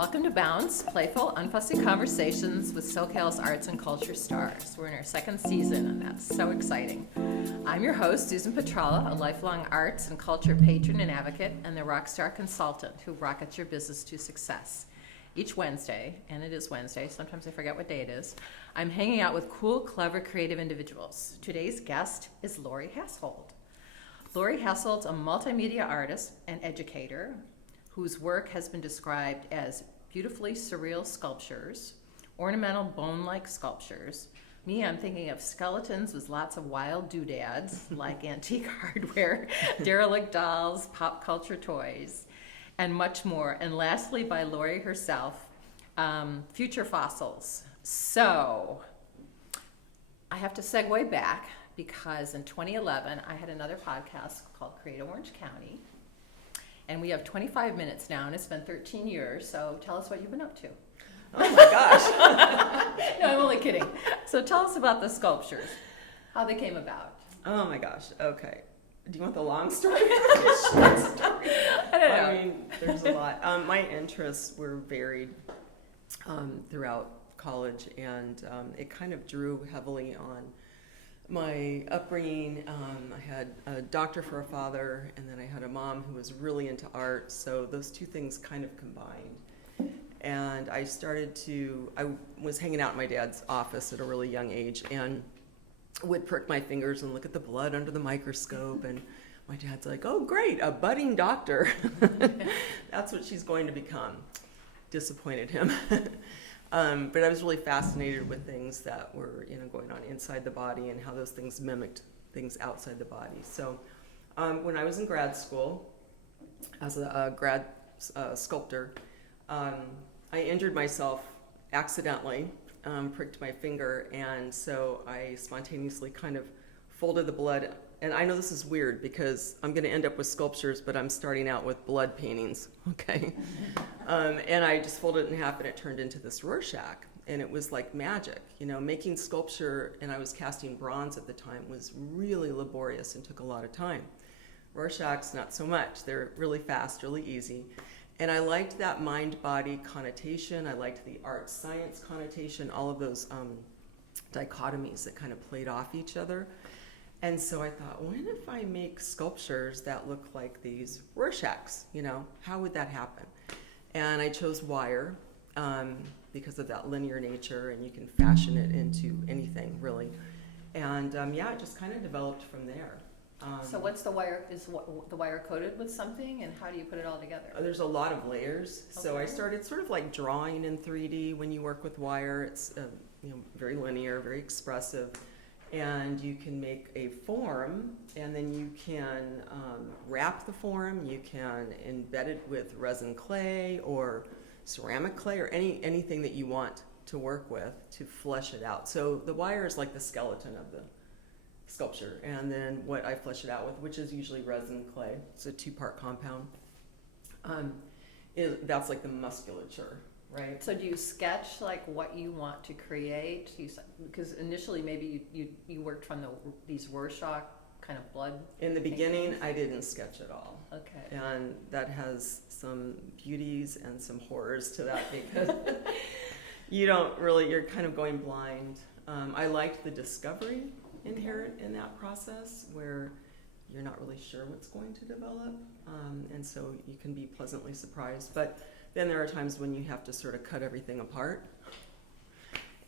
Welcome to Bounce, playful, unfussy conversations with SoCal's arts and culture stars. We're in our second season, and that's so exciting. I'm your host, Susan Petrella, a lifelong arts and culture patron and advocate, and the rockstar consultant who rockets your business to success. Each Wednesday, and it is Wednesday, sometimes I forget what day it is, I'm hanging out with cool, clever, creative individuals. Today's guest is Lori Hassold. Lori Hassold's a multimedia artist and educator whose work has been described as beautifully surreal sculptures, ornamental bone-like sculptures. Me, I'm thinking of skeletons with lots of wild doodads, like antique hardware, derelict dolls, pop culture toys, and much more. And lastly, by Lori herself, future fossils. So, I have to segue back because in 2011, I had another podcast called Create Orange County. And we have 25 minutes now, and it's been 13 years, so tell us what you've been up to. Oh my gosh. No, I'm only kidding. So tell us about the sculptures, how they came about. Oh my gosh, okay. Do you want the long story or the short story? I don't know. I mean, there's a lot. My interests were varied throughout college, and it kind of drew heavily on my upbringing. I had a doctor for a father, and then I had a mom who was really into art, so those two things kind of combined. And I was hanging out in my dad's office at a really young age, and would prick my fingers and look at the blood under the microscope, and my dad's like, "Oh great, a budding doctor." That's what she's going to become. Disappointed him. But I was really fascinated with things that were, going on inside the body and how those things mimicked things outside the body. So when I was in grad school, as a grad sculptor, I injured myself accidentally, pricked my finger, and so I spontaneously kind of folded the blood. And I know this is weird because I'm going to end up with sculptures, but I'm starting out with blood paintings, okay? And I just folded it in half, and it turned into this Rorschach. And it was like magic. Making sculpture, and I was casting bronze at the time, was really laborious and took a lot of time. Rorschachs, not so much. They're really fast, really easy. And I liked that mind-body connotation. I liked the art-science connotation, all of those dichotomies that kind of played off each other. And so I thought, what if I make sculptures that look like these Rorschachs? How would that happen? And I chose wire because of that linear nature, and you can fashion it into anything, really. And it just kind of developed from there. So what's the wire? Is the wire coated with something, and how do you put it all together? There's a lot of layers. Okay. So I started sort of like drawing in 3D. When you work with wire, it's very linear, very expressive. And you can make a form, and then you can wrap the form. You can embed it with resin clay or ceramic clay or anything that you want to work with to flesh it out. So the wire is like the skeleton of the sculpture, and then what I flesh it out with, which is usually resin clay. It's a 2-part compound. That's like the musculature. Right. So do you sketch like what you want to create? Because initially maybe you worked from these Rorschach kind of blood. In the beginning, I didn't sketch at all. Okay. And that has some beauties and some horrors to that because you're kind of going blind. I liked the discovery inherent in that process where you're not really sure what's going to develop. And so you can be pleasantly surprised. But then there are times when you have to sort of cut everything apart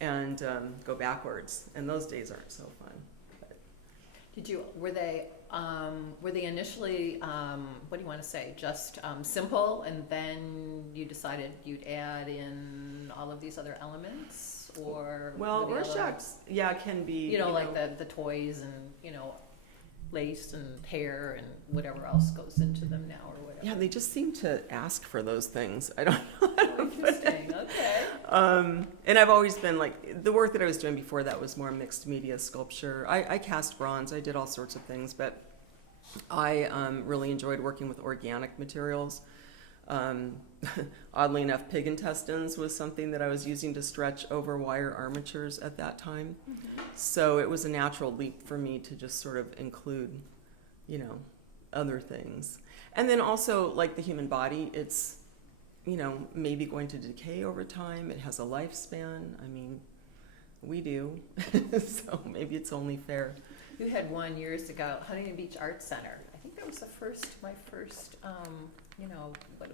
and go backwards, and those days aren't so fun. But. Were they initially what do you want to say? Just simple, and then you decided you'd add in all of these other elements, or Rorschachs, can be like the toys and lace and hair and whatever else goes into them now, or whatever. Yeah, they just seem to ask for those things. I don't know how to put it. Interesting. Okay. And I've always been the work that I was doing before that was more mixed media sculpture. I cast bronze. I did all sorts of things, but I really enjoyed working with organic materials. Oddly enough, pig intestines was something that I was using to stretch over wire armatures at that time. Mm-hmm. So it was a natural leap for me to just sort of include, other things. And then also, like the human body, it's maybe going to decay over time. It has a lifespan. I mean, we do. So maybe it's only fair. You had one years ago, Huntington Beach Art Center. I think that was my first,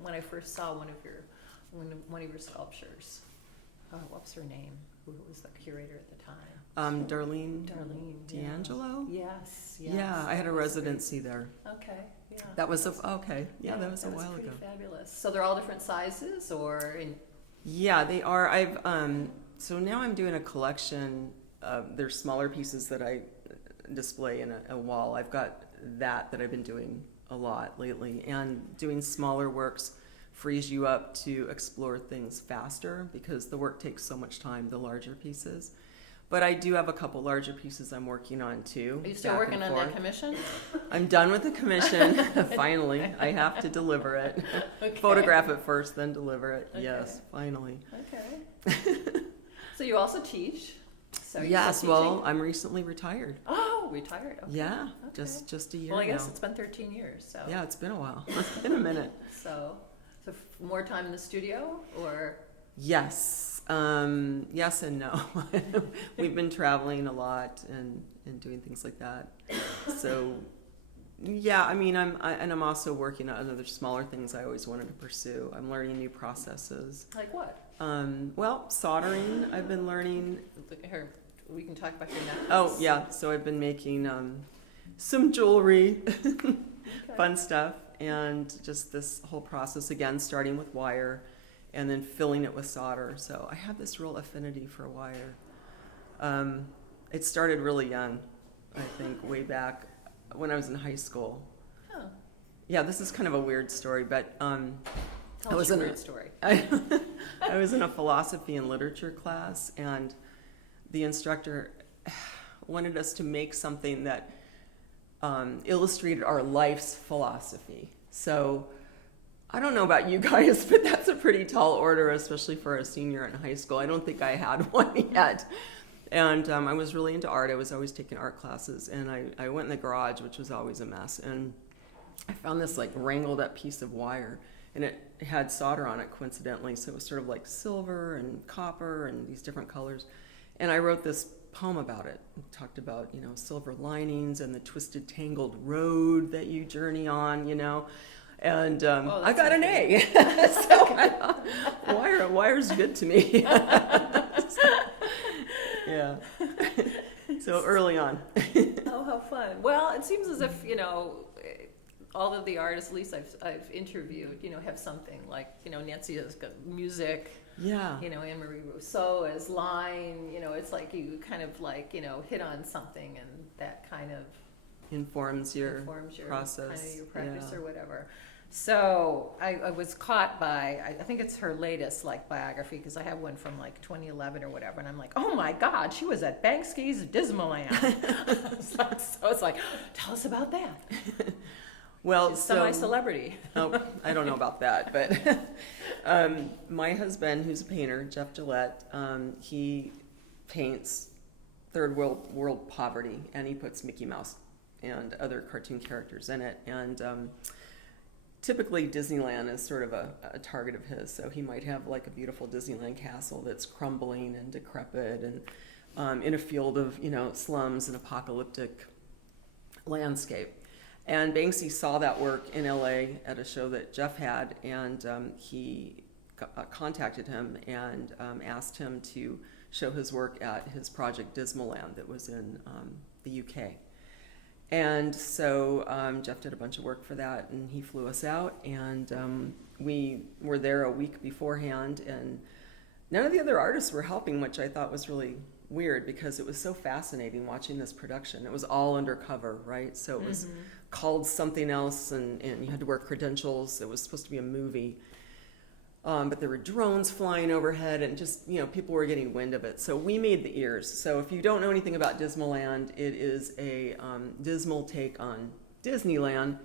when I first saw one of your sculptures. What was her name? Who was the curator at the time? Darlene D'Angelo? Yes. Yeah, I had a residency there. Okay, yeah. That was okay. Yeah, that was a while pretty ago. Fabulous. So they're all different sizes, or in? Yeah, they are. So now I'm doing a collection. There's smaller pieces that I display in a wall. I've got that I've been doing a lot lately, and doing smaller works frees you up to explore things faster because the work takes so much time, the larger pieces. But I do have a couple larger pieces I'm working on too. Are you still working on that commission? I'm done with the commission. Finally, I have to deliver it. Okay. Photograph it first, then deliver it. Okay. Yes, finally. Okay. So you also teach? So yes, well, I'm recently retired. Oh, retired. Okay. Yeah, Okay. just a year Well, I guess now. it's been 13 years. So. Yeah, it's been a while. It's been a minute. So more time in the studio, or? Yes. Yes and no. We've been traveling a lot and doing things like that. So, yeah, I mean, I'm also working on other smaller things I always wanted to pursue. I'm learning new processes. Like what? Well, soldering, I've been learning. Here, we can talk about your necklace. Oh, yeah. So I've been making some jewelry, Okay. fun stuff, and just this whole process, again, starting with wire and then filling it with solder. So I have this real affinity for wire. It started really young, I think, way back when I was in high school. Huh. Yeah, this is kind of a weird story, but Tell us your weird story. I was in a philosophy and literature class, and the instructor wanted us to make something that illustrated our life's philosophy. So I don't know about you guys, but that's a pretty tall order, especially for a senior in high school. I don't think I had one yet. And I was really into art. I was always taking art classes, and I went in the garage, which was always a mess, and I found this like wrangled up piece of wire, and it had solder on it coincidentally, so it was sort of like silver and copper and these different colors. And I wrote this poem about it. It talked about, silver linings and the twisted, tangled road that you journey on, And I got an A. So wire's good to me. Yeah. So early on. Oh, how fun. Well, it seems as if, all of the artists, at least I've interviewed, have something like, Nancy has got music. Yeah. Anne-Marie Rousseau as line, it's like you kind of like, hit on something, and that kind of informs your process, kind of your practice, yeah. or whatever. So I was caught by, I think it's her latest biography, because I have one from 2011 or whatever, and I'm like, oh my God, she was at Banksy's Dismaland. So it's like, tell us about that. Well, she's semi-celebrity. Oh, I don't know about that, but my husband, who's a painter, Jeff Gillette, he paints third world poverty, and he puts Mickey Mouse and other cartoon characters in it. And typically Disneyland is sort of a target of his, so he might have a beautiful Disneyland castle that's crumbling and decrepit, and in a field of slums and apocalyptic landscape. And Banksy saw that work in LA at a show that Jeff had, and he contacted him and asked him to show his work at his project Dismaland that was in the UK. And so Jeff did a bunch of work for that, and he flew us out, and we were there a week beforehand, and none of the other artists were helping, which I thought was really weird, because it was so fascinating watching this production. It was all undercover, right? So it was called something else, and you had to wear credentials. It was supposed to be a movie. But there were drones flying overhead, and just, people were getting wind of it. So we made the ears. So if you don't know anything about Dismaland, it is a dismal take on Disneyland.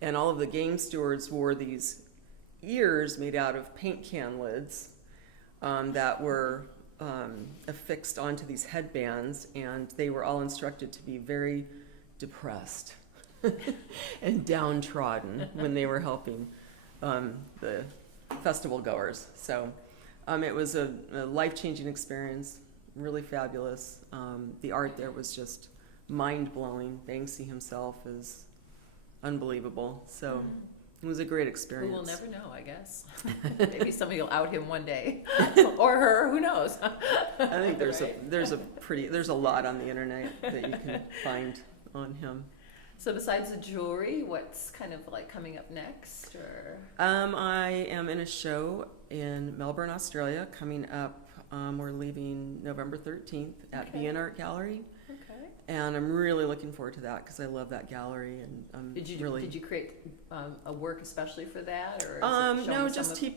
And all of the game stewards wore these ears made out of paint can lids that were affixed onto these headbands, and they were all instructed to be very depressed and downtrodden when they were helping the festival goers. So it was a life-changing experience, really fabulous. The art there was just mind-blowing. Banksy himself is unbelievable. So it was a great experience. Who will never know, I guess. Maybe somebody will out him one day, or her. Who knows? I think there's a lot on the internet that you can find on him. So besides the jewelry, what's kind of like coming up next? Or I am in a show in Melbourne, Australia, coming up. We're leaving November 13th at Okay. BN Art Gallery, okay. and I'm really looking forward to that because I love that gallery, and I'm Did you really. did you create a work especially for that, or is it No, showing just some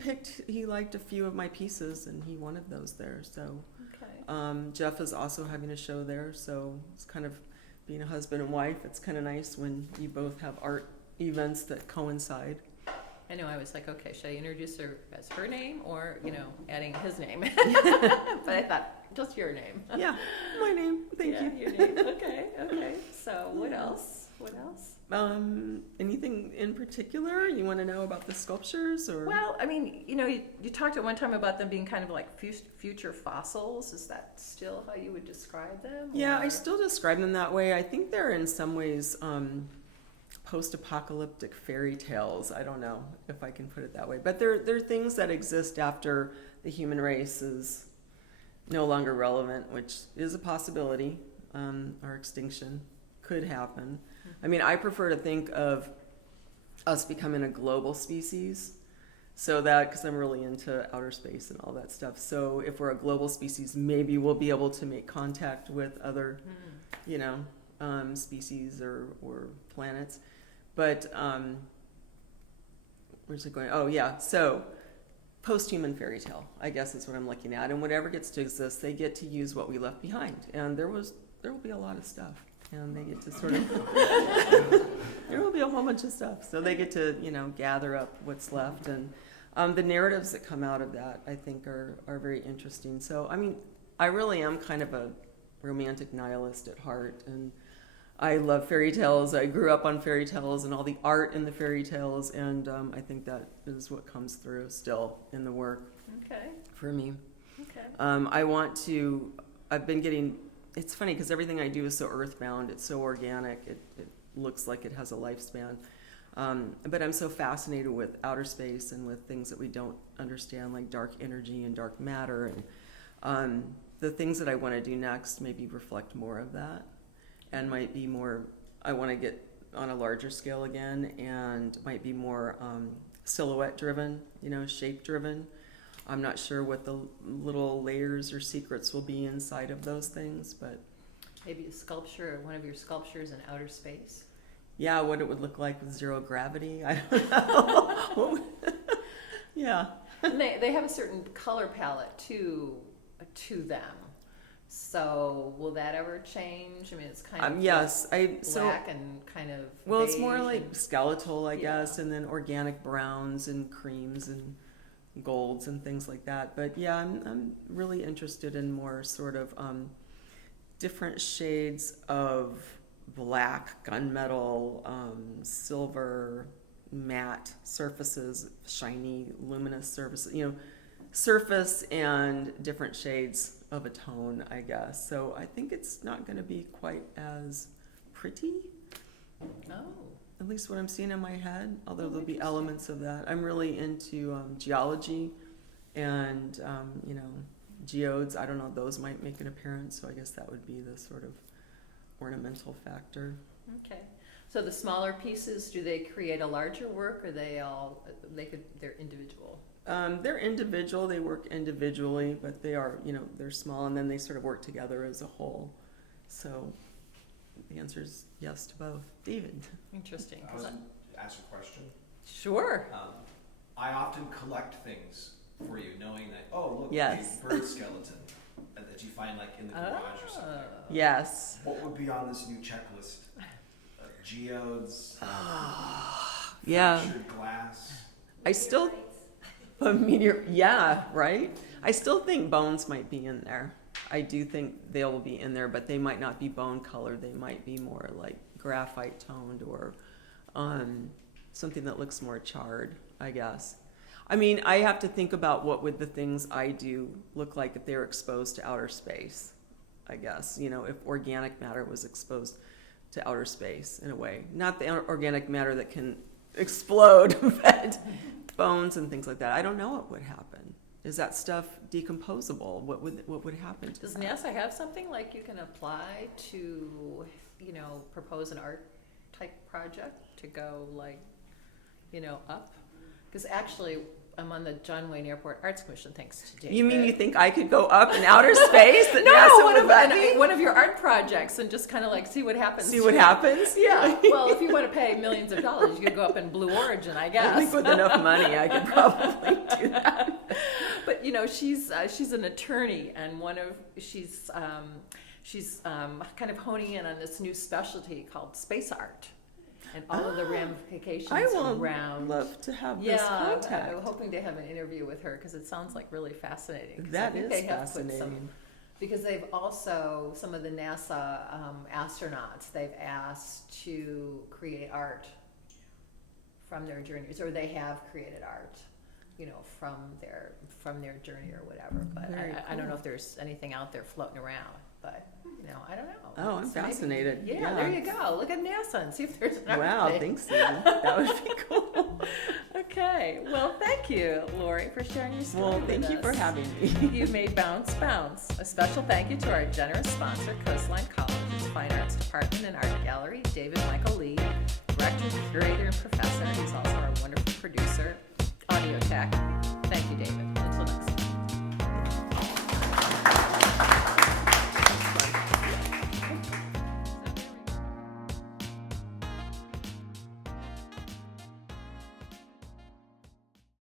he liked a few of my pieces, and he wanted those there. So okay. Jeff is also having a show there, so it's kind of being a husband and wife. It's kind of nice when you both have art events that coincide. I know I was like, okay, should I introduce her as her name or adding his name? But I thought just your name. Yeah, my name. Thank Yeah, you. your name. Okay. So what else? Anything in particular you want to know about the sculptures, or? Well, I mean, you talked at one time about them being kind of like future fossils. Is that still how you would describe them? Yeah, I or- still describe them that way. I think they're in some ways post-apocalyptic fairy tales. I don't know if I can put it that way, but they're things that exist after the human race is no longer relevant, which is a possibility. Our extinction could happen. I mean, I prefer to think of us becoming a global species, so that, because I'm really into outer space and all that stuff. So if we're a global species, maybe we'll be able to make contact with other, species or planets. But where's it going? Oh yeah, so post-human fairy tale, I guess is what I'm looking at. And whatever gets to exist, they get to use what we left behind. And there will be a lot of stuff. And they get to sort of, there will be a whole bunch of stuff. So they get to, gather up what's left. And the narratives that come out of that, I think, are very interesting. So, I mean, I really am kind of a romantic nihilist at heart. And I love fairy tales. I grew up on fairy tales and all the art in the fairy tales. And I think that is what comes through still in the work Okay. for me. Okay. I've been getting, it's funny because everything I do is so earthbound. It's so organic. It looks like it has a lifespan. But I'm so fascinated with outer space and with things that we don't understand, like dark energy and dark matter. And the things that I want to do next maybe reflect more of that, and might be more, I want to get on a larger scale again, and might be more silhouette driven, shape driven. I'm not sure what the little layers or secrets will be inside of those things, but Maybe a sculpture, one of your sculptures in outer space. yeah, what it would look like with zero gravity, I don't know. Yeah. And they have a certain color palette to them. So will that ever change? I mean, it's kind of Yes, black and kind of well, it's beige more like and- skeletal, I Yeah. guess, and then organic browns and creams and golds and things like that. But yeah, I'm really interested in more sort of different shades of black, gunmetal, silver, matte surfaces, shiny, luminous surfaces, surface and different shades of a tone, I guess. So I think it's not going to be quite as pretty, Oh. at least what I'm seeing in my head, although there'll be Interesting. elements of that. I'm really into geology and, geodes. I don't know, those might make an appearance, so I guess that would be the sort of ornamental factor. Okay. So the smaller pieces, do they create a larger work, or they're individual? They're individual, they work individually, but they are, they're small, and then they sort of work together as a whole. So the answer is yes to both. David? Interesting. I was ask a question. Sure. I often collect things for you, knowing that, look, Yes. a bird skeleton that you find like in the garage or something. Yes. What would be on this new checklist? Geodes, Yeah. fractured glass. I still, a meteor, yeah, right? I still think bones might be in there. I do think they will be in there, but they might not be bone colored. They might be more like graphite toned or something that looks more charred, I guess. I mean, I have to think about what would the things I do look like if they were exposed to outer space, I guess. You know, if organic matter was exposed to outer space in a way. Not the organic matter that can explode, but bones and things like that. I don't know what would happen. Is that stuff decomposable? What would happen to Does that? NASA have something like you can apply to, you know, propose an art type project to go like, you know, up? Because actually, I'm on the John Wayne Airport Arts Commission thanks to David. You mean you think I could go up in outer space? That No, NASA one would of, let me? one of your art projects and just kind of like see what happens. See what happens? Yeah. Well, if you want to pay millions of dollars, you could go up in Blue Origin, I guess. I think with enough money, I could probably do that. But you know, she's an attorney, and she's kind of honing in on this new specialty called space art, and all of the ramifications I will around. love to have Yeah, this contact. I'm hoping to have an interview with her because it sounds like really fascinating. 'Cause I That think is they have put fascinating. because they've also, some of the NASA astronauts, they've asked to create art from their journeys, or they have created art, you know, from their journey or whatever. But Very I don't know cool. if there's anything out there floating around. But you know, I don't know. Oh, I'm So maybe- fascinated. Yeah, there you go. Look at NASA and see if there's an art Wow, thing. thanks, Susan. That would be cool. Okay. Well, thank you, Lori, for sharing your story. Well, with thank you for us. having me. You made Bounce Bounce. A special thank you to our generous sponsor, Coastline College's Fine Arts Department and Art Gallery, David Michael Lee, Director, Curator, and Professor